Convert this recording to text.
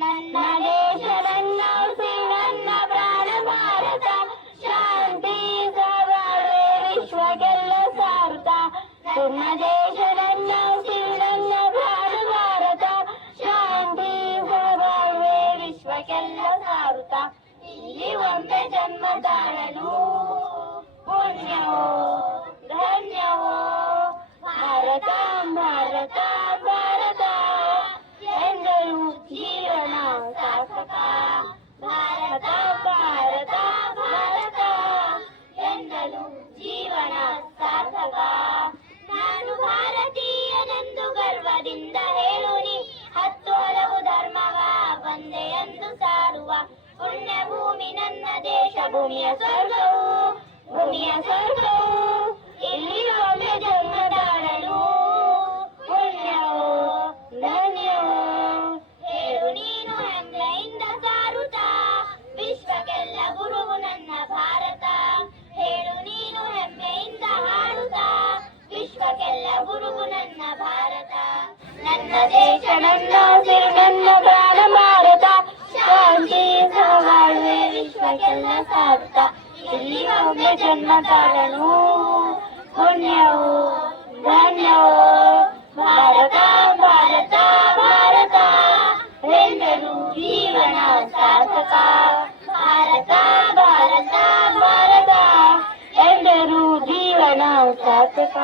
ನನ್ನ ದೇಶ ನನ್ನ ನನ್ನ ಪ್ರಾಣ ಭಾರತ ಶಾಂತಿ ಸವಾಳೆ ವಿಶ್ವಗೆಲ್ಲ ಸಾರುತ್ತ ನನ್ನ ದೇಶ ನನ್ನ ನನ್ನ ಪ್ರಾಣ ಭಾರತ ಶಾಂತಿ ಸವಾಳೆ ವಿಶ್ವಗೆಲ್ಲ ಸಾರುತ್ತ ಇಲ್ಲಿ ಒಮ್ಮೆ ಜನ್ಮ ತಾಳಲು ಪುಣ್ಯವೋ ಧನ್ಯವೋ ಭಾರತ ಭಾರತ ಭಾರತ ಎಂದರು ಜೀವನ ಸಾರ್ಥಕ ಭಾರತ ಭಾರತ ಭಾರತ ಎಂದರು ಜೀವನ ಸಾರ್ಥಕ ನಾನು ಭಾರತೀಯನೆಂದು ಗರ್ವದಿಂದ ಹೇಳುನಿ ಹತ್ತು ಹಲವು ಧರ್ಮವ ಒಂದೇ ಎಂದು ಸಾರುವ ಪುಣ್ಯ ಭೂಮಿ ನನ್ನ ದೇಶ ಭೂಮಿಯ ಸ್ವರ್ಗವು ಇಲ್ಲಿ ಒಮ್ಮೆ ಜನ್ಮ ತಾಳಲು ಪುಣ್ಯವೋ ಧನ್ಯವೋ ಹೇಳು ನೀನು ಹೆಮ್ಮೆಯಿಂದ ಸಾರುತ್ತಾ ವಿಶ್ವಕ್ಕೆಲ್ಲ ಗುರುವು ನನ್ನ ಭಾರತ ಹೇಳು ನೀನು ಹೆಮ್ಮೆಯಿಂದ ಹಾಡುತ್ತಾ ವಿಶ್ವಕ್ಕೆಲ್ಲ ಗುರುವು ನನ್ನ ಭಾರತ ನನ್ನ ದೇಶ ನನ್ನ ಸಿರು ನನ್ನ ಪ್ರಾಣ ಭಾರತ ಶಾಂತಿ ಸವಾಳ್ವೆ ವಿಶ್ವಕ್ಕೆಲ್ಲ ಸಾರುತ್ತಾ ಇಲ್ಲಿ ಒಮ್ಮೆ ಜನ್ಮ ತಾಳಲು ಪುಣ್ಯವೋ ಧನ್ಯವೋ ಭಾರತ ಭಾರತ ಭಾರತ ಎಂದರು ಜೀವನ ಸಾರ್ಥಕ ಭಾರತ ಭಾರತ ಭಾರತ ಎಂದರು ಜೀವನ ಸಾರ್ಥಕ.